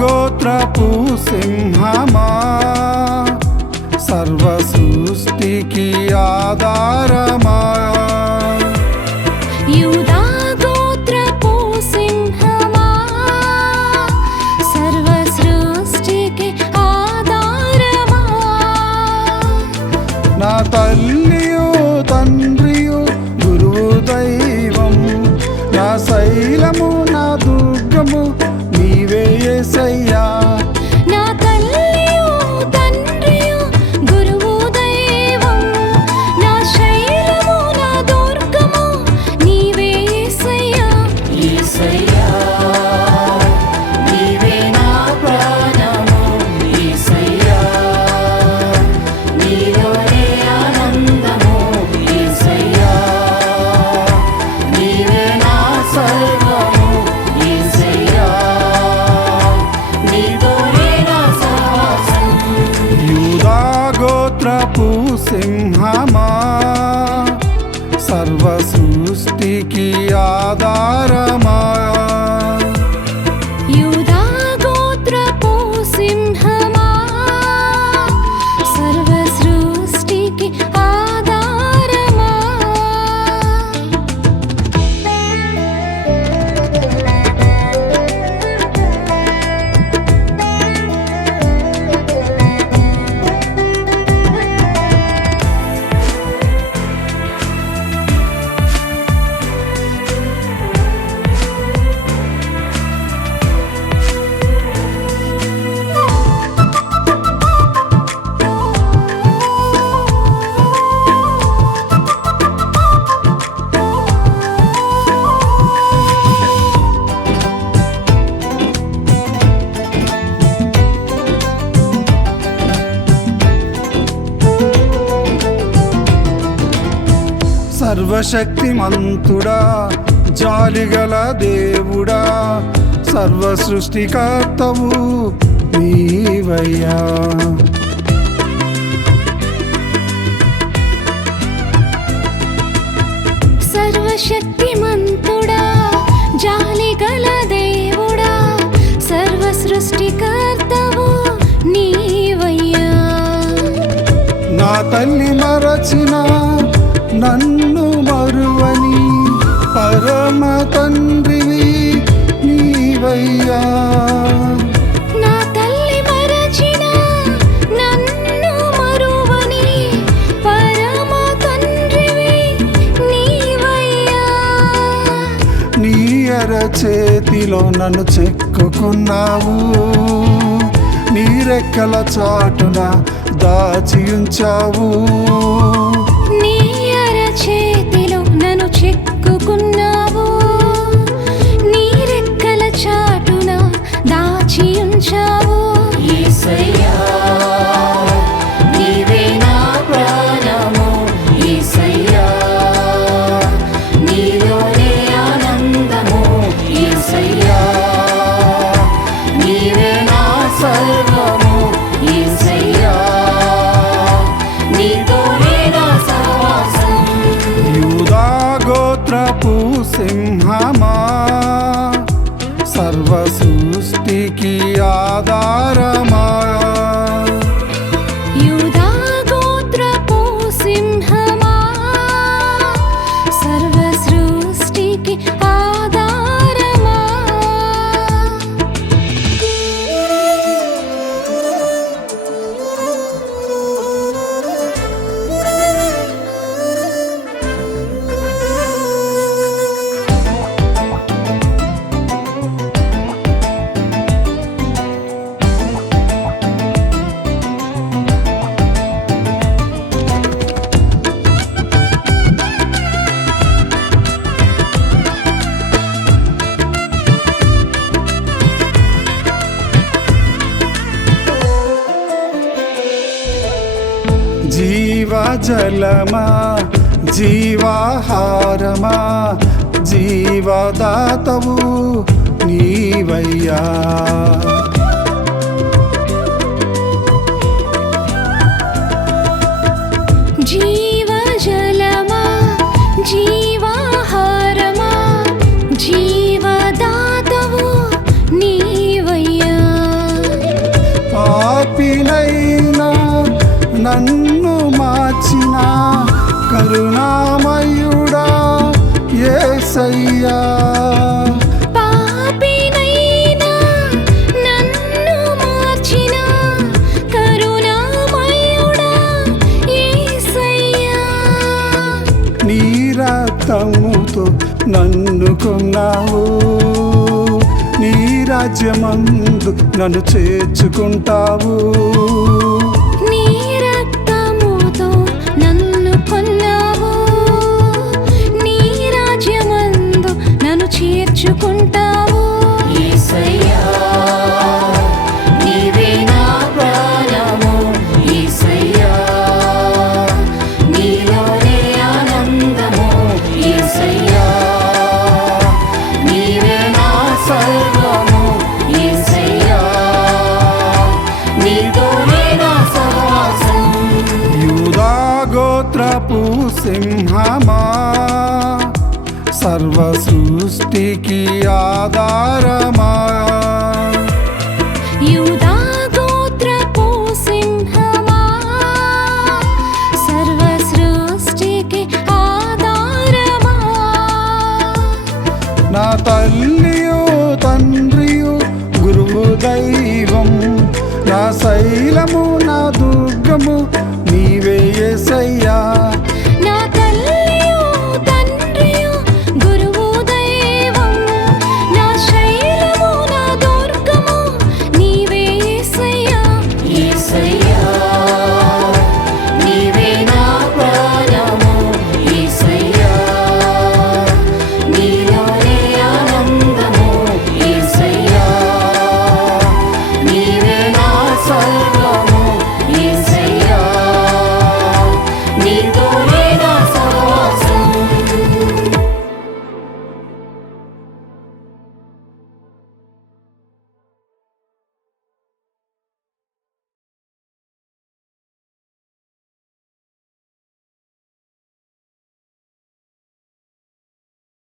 గోత్రపు సింహమా, సర్వ సృష్టికి ఆధారమా. యూదా గోత్రపు సింహమా, సర్వ సృష్టికి ఆధారమా. నా తల్లియు తండ్రియు గురువు దైవం, నా శైలము నా దుర్గము నీవే యేసయ్యా. నా తల్లియు తండ్రియు గురువు దైవం, నా శైలము నా దుర్గము నీవే యేసయ్యా. యేసయ్యా నీవే నా ప్రాణము, యేసయ్యా నీలోనే ఆనందము, యేసయ్యా నీవే నా సర్వము, యేసయ్యా నీతోనే నా సహవాసం. యూదా గోత్రపు సింహమా, సర్వ సృష్టికి ఆధారమా. యూదా గోత్రపు సింహమా, సర్వ సృష్టికి ఆధారమా. సర్వశక్తిమంతుడా, జాలిగల దేవుడా, సర్వ సృష్టికర్తవు నీవయ్యా. సర్వశక్తిమంతుడా, జాలిగల దేవుడా, సర్వ సృష్టికర్తవు నీవయ్యా. నా తల్లి మరచిన నన్ను మరువని పరమ తండ్రివి నీవయ్యా. నా తల్లి మరచిన నన్ను మరువని పరమ తండ్రివి నీవయ్యా. నీ అరచేతిలో నన్ను చెక్కుకున్నావు, నీ రెక్కల చాటున దాచి ఉంచావు. నీ అరచేతిలో నన్ను చెక్కుకున్నావు, నీ రెక్కల చాటున దాచి ఉంచావు. యేసయ్యా నీవే నా ప్రాణము, యేసయ్యా నీలోనే ఆనందము, యేసయ్యా నీవే నా సర్వము, యేసయ్యా నీతోనే నా సహవాసం. యూదా గోత్రపు సింహమా, సర్వ సృష్టికి ఆధారమా. యూదా గోత్రపు సింహమా, సర్వ సృష్టికి ఆధారమా. జీవజలమా, జీవాహారమా, జీవదాతవు నీవయ్యా. జీవజలమా, జీవాహారమా, జీవదాతవు నీవయ్యా. నన్ను మార్చిన కరుణామయుడా యేసయ్యా. పాపినైనా నన్ను మార్చిన కరుణామయుడా యేసయ్యా. నీ రక్తముతో నన్ను కొన్నావు, నీ రాజ్యమందు నన్ను చేర్చుకుంటావు. నీ రక్తముతో నన్ను కొన్నావు, నీ రాజ్యమందు నన్ను చేర్చుకుంటావు. యేసయ్యా నీవే నా ప్రాణము, యేసయ్యా నీలోనే ఆనందము, యేసయ్యా నీవే నా సర్వము, యేసయ్యా నీతోనే నా సహవాసం. యూదా గోత్రపు సింహమా, సర్వ సృష్టికి ఆధారమా. యూదా గోత్రపు సింహమా, సర్వ సృష్టికి ఆధారమా. నా తల్లియు తండ్రియు గురువు దైవం, నా శైలము నా దుర్గము